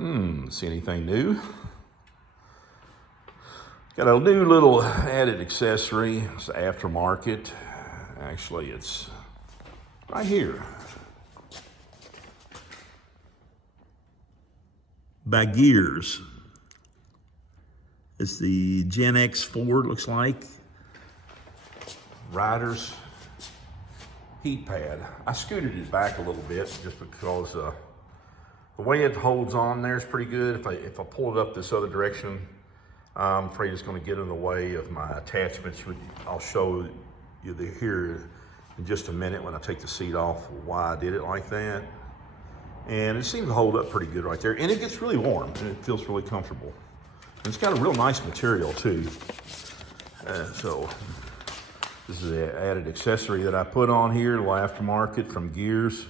See anything new? Got a new little added accessory. It's aftermarket. Actually, it's right here. By Gears. It's the Gen X4, it looks like. Rider's heat pad. I scooted it back a little bit just because the way it holds on there is pretty good. If I pull it up this other direction, I'm afraid it's going to get in the way of my attachments. I'll show you here in just a minute when I take the seat off why I did it like that. And it seems to hold up pretty good right there. And it gets really warm and it feels really comfortable. And it's got a real nice material too. So this is the added accessory that I put on here, a little aftermarket from Gears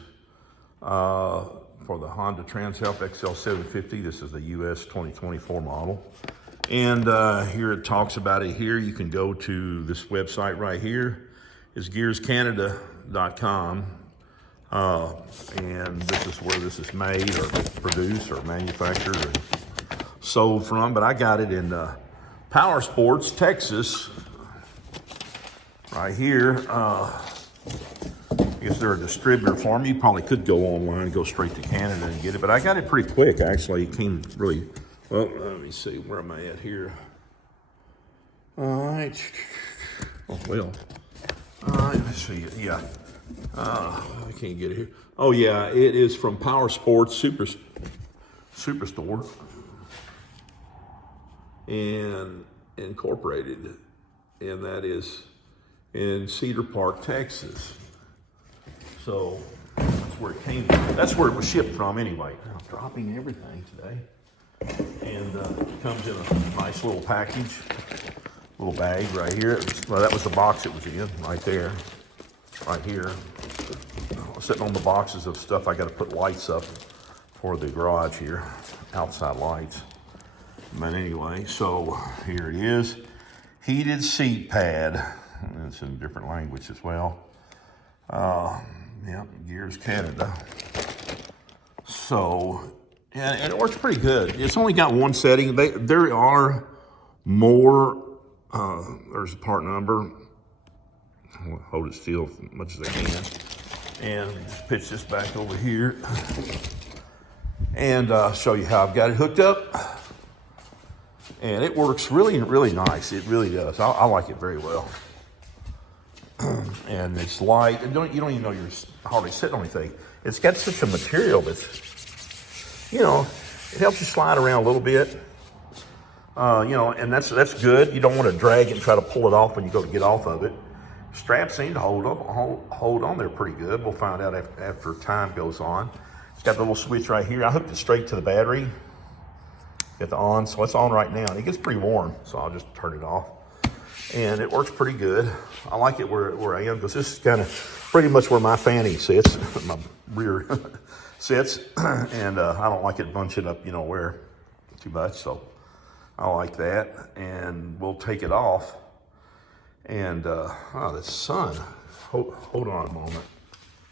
for the Honda Transalp XL750. This is the US 2024 model. And here it talks about it here. You can go to this website right here. It's gearscanada.com. And this is where this is made or produced or manufactured or sold from. But I got it in Power Sports, Texas. Right here. I guess they're a distributor for me. You probably could go online and go straight to Canada and get it. But I got it pretty quick, actually. It came really... Well, let me see, where am I at here? All right. Oh, well. All right, let's see, yeah. I can't get it here. Oh, yeah, it is from Power Sports Superstore and Incorporated. And that is in Cedar Park, Texas. So that's where it came from. That's where it was shipped from anyway. I'm dropping everything today. And it comes in a nice little package, little bag right here. Well, that was the box it was in, right there, right here. Sitting on the boxes of stuff. I got to put lights up for the garage here, outside lights. But anyway, so here it is. Heated seat pad. It's in different language as well. Yeah, Gears Canada. So, and it works pretty good. It's only got one setting. There are more. There's a part number. I'll hold it still as much as I can. And just pitch this back over here. And show you how I've got it hooked up. And it works really, really nice. It really does. I like it very well. And it's light. And you don't even know you're hardly sitting on anything. It's got such a material that's, you know, it helps you slide around a little bit. You know, and that's good. You don't want to drag it and try to pull it off when you go to get off of it. Straps seem to hold on there pretty good. We'll find out after time goes on. It's got the little switch right here. I hooked it straight to the battery. Got the on, so it's on right now. And it gets pretty warm, so I'll just turn it off. And it works pretty good. I like it where I am because this is kind of pretty much where my fanny sits, my rear sits. And I don't like it bunching up, you know, where too much. So I like that. And we'll take it off. And oh, the sun. Hold on a moment.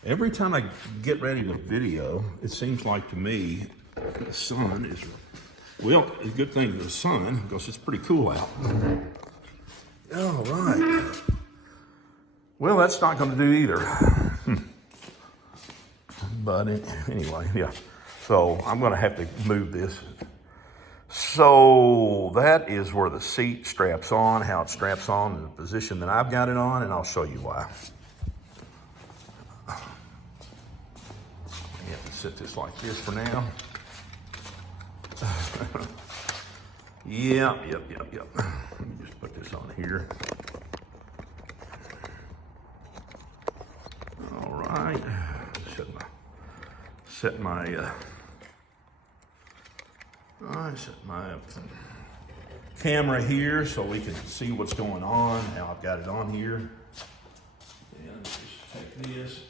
Every time I get ready to video, it seems like to me the sun is, well, it's a good thing the sun because it's pretty cool out. All right. Well, that's not going to do either. But anyway, yeah. So I'm going to have to move this. So that is where the seat straps on, how it straps on, and the position that I've got it on, and I'll show you why. You have to set this like this for now. Yep. Let me just put this on here. All right. Set my camera here so we can see what's going on. Now I've got it on here. And just take this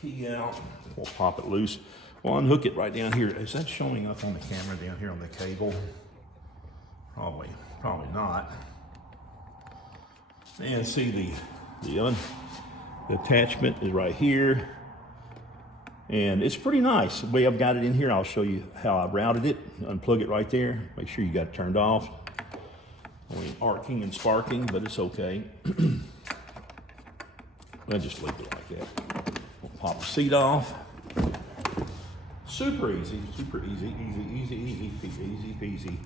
key out. We'll pop it loose. We'll unhook it right down here. Is that showing up on the camera down here on the cable? Probably not. And see the attachment is right here. And it's pretty nice. The way I've got it in here, I'll show you how I routed it. Unplug it right there. Make sure you got it turned off. Only arcing and sparking, but it's okay. I'll just leave it like that. We'll pop the seat off. Super easy, easy peasy.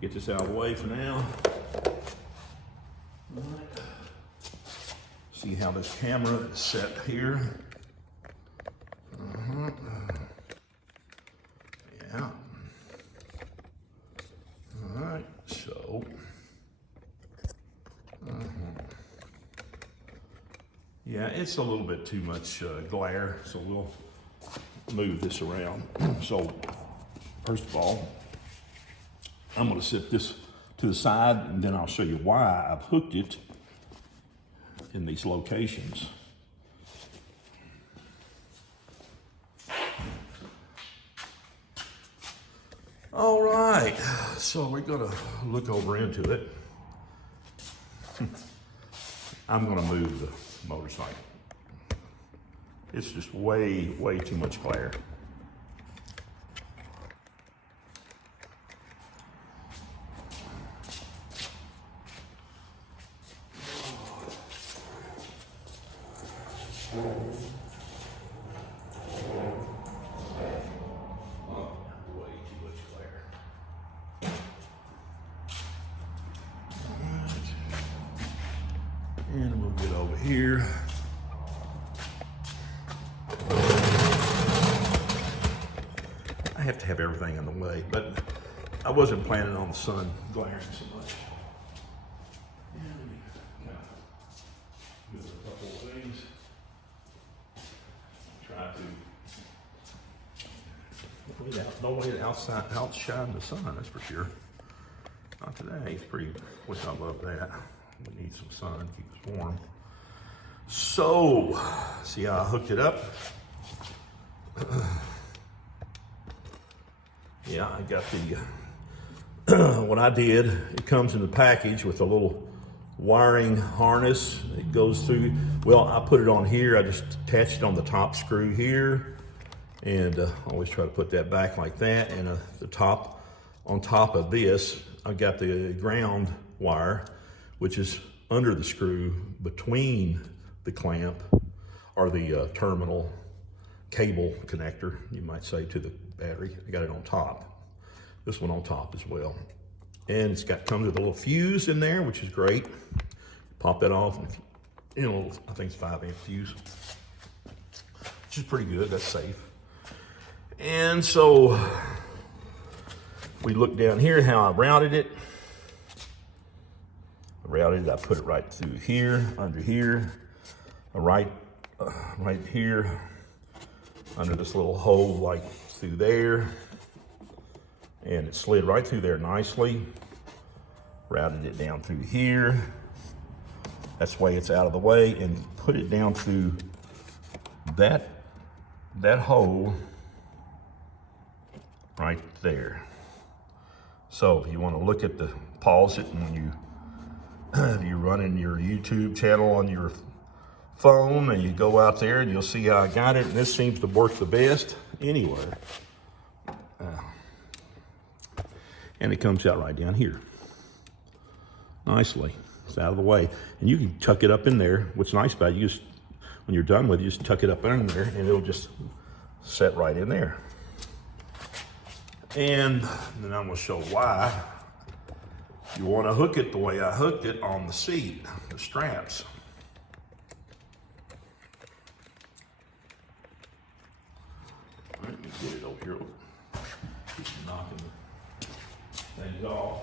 Get this out of the way for now. All right. See how this camera is set here. Yeah. All right, so. Yeah, it's a little bit too much glare, so we'll move this around. So, first of all, I'm gonna set this to the side, and then I'll show you why I've hooked it in these locations. All right, so we're gonna look over into it. I'm gonna move the motorcycle. It's just way too much glare. And we'll get over here. I have to have everything in the way, but I wasn't planning on the sun glaring so much. And let me kind of do a couple of things. Try to don't let it outshine the sun, that's for sure. Not today, it's pretty, which I love that. We need some sun, keep us warm. So, see how I hooked it up? Yeah, I got the, what I did, it comes in the package with a little wiring harness. It goes through, well, I put it on here. I just attached it on the top screw here. And I always try to put that back like that. And on top of this, I got the ground wire, which is under the screw between the clamp or the terminal cable connector, you might say, to the battery. I got it on top. This one on top as well. And it's comes with a little fuse in there, which is great. Pop that off, and I think it's 5-amp fuse, which is pretty good, that's safe. And so we look down here how I routed it. I put it right through here, under here, right here, under this little hole, like through there. And it slid right through there nicely. Routed it down through here. That's why it's out of the way, and put it down through that hole right there. So if you want to look at pause it, and when if you're running your YouTube channel on your phone, and you go out there, and you'll see how I got it. And this seems to work the best anywhere. And it comes out right down here nicely. It's out of the way, and you can tuck it up in there. What's nice about it, you just, when you're done with it, you just tuck it up in there, and it'll just set right in there. And then I'm going to show why you want to hook it the way I hooked it on the seat, the straps. All right, let me get it over here. Keep knocking things off.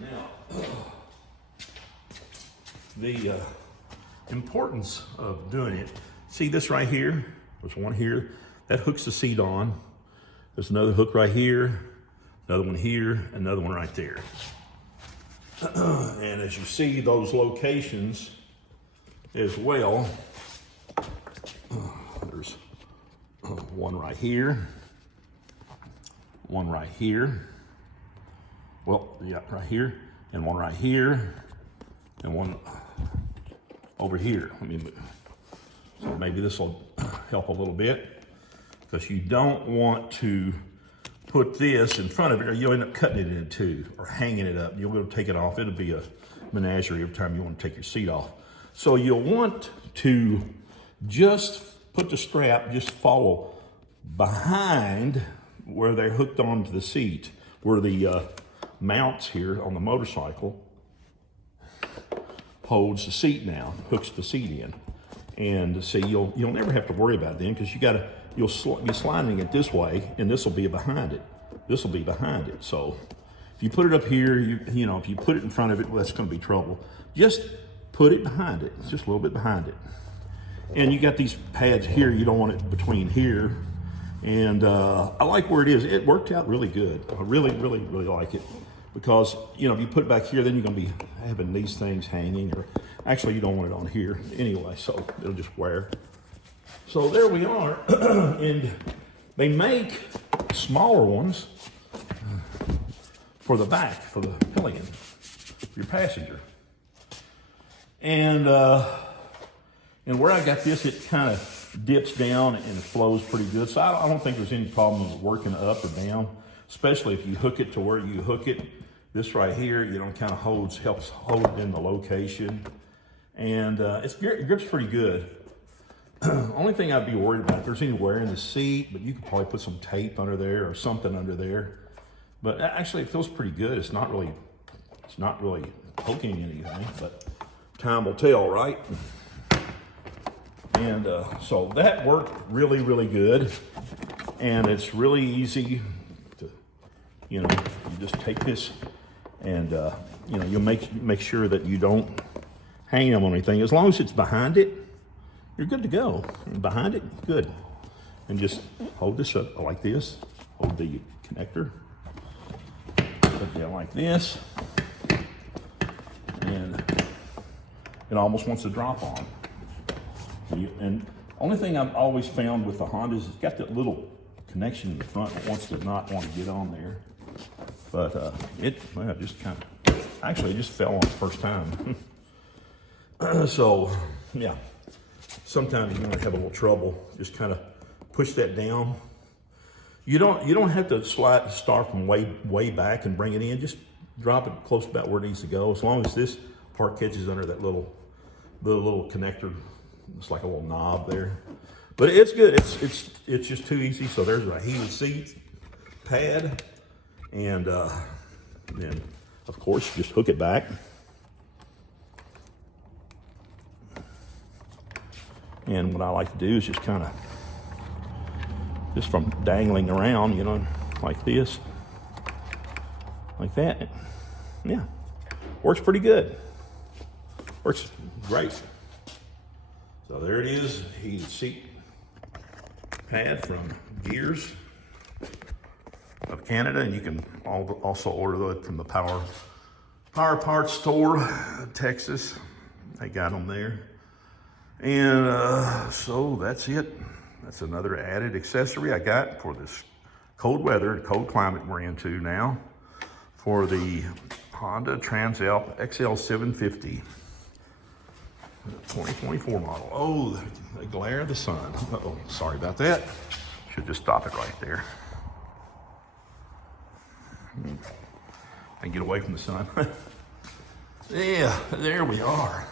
Now, the importance of doing it, see this right here? There's one here, that hooks the seat on. There's another hook right here, another one here, another one right there. And as you see, those locations as well, there's one right here, one right here. Well, yeah, right here, and one right here, and one over here. Let me So maybe this will help a little bit, because you don't want to put this in front of it or you'll end up cutting it in two or hanging it up. You'll be able to take it off. It'll be a menagerie every time you want to take your seat off. So you'll want to just put the strap, just follow behind where they're hooked onto the seat, where the mounts here on the motorcycle holds the seat now, hooks the seat in. And see, you'll never have to worry about it then, because you'll be sliding it this way, and this will be behind it. This will be behind it. So if you put it up here, you know, if you put it in front of it, well, that's going to be trouble. Just put it behind it. It's just a little bit behind it. And you got these pads here. You don't want it between here. And I like where it is. It worked out really good. I really, really, really like it, because, you know, if you put it back here, then you're going to be having these things hanging, or actually you don't want it on here anyway, so it'll just wear. So there we are. And they make smaller ones for the back, for the pillion, your passenger. And where I got this, it kind of dips down and it flows pretty good. So I don't think there's any problem with working up or down, especially if you hook it to where you hook it. This right here, you know, kind of helps hold it in the location. And it grips pretty good. Only thing I'd be worried about, if there's any wear in the seat, but you could probably put some tape under there or something under there. But actually it feels pretty good. It's not really poking anything, but time will tell, right? And so that worked really, really good. And it's really easy to, you know, you just take this and, you know, you'll make sure that you don't hang them on anything. As long as it's behind it, you're good to go. Behind it, good. And just hold this up like this. Hold the connector. Put it down like this. And it almost wants to drop on. And only thing I've always found with the Honda is it's got that little connection in the front that wants to not want to get on there. But it just kind of, actually it just fell on the first time. So yeah, sometimes you're gonna have a little trouble. Just kind of push that down. You don't have to start from way back and bring it in. Just drop it close about where it needs to go. As long as this part catches under that little connector. It's like a little knob there, but it's good. It's just too easy. So there's a heated seat pad, and then of course just hook it back. And what I like to do is just kind of, just from dangling around, you know, like this, like that. Yeah, works pretty good. Works great. So there it is, heated seat pad from Gears of Canada, and you can also order it from the Power Parts Store, Texas. They got them there. And so that's it. That's another added accessory I got for this cold weather, cold climate we're into now, for the Honda Transalp XL750. 2024 model. Oh, the glare of the sun. Uh-oh, sorry about that. Should just stop it right there. And get away from the sun. Yeah, there we are.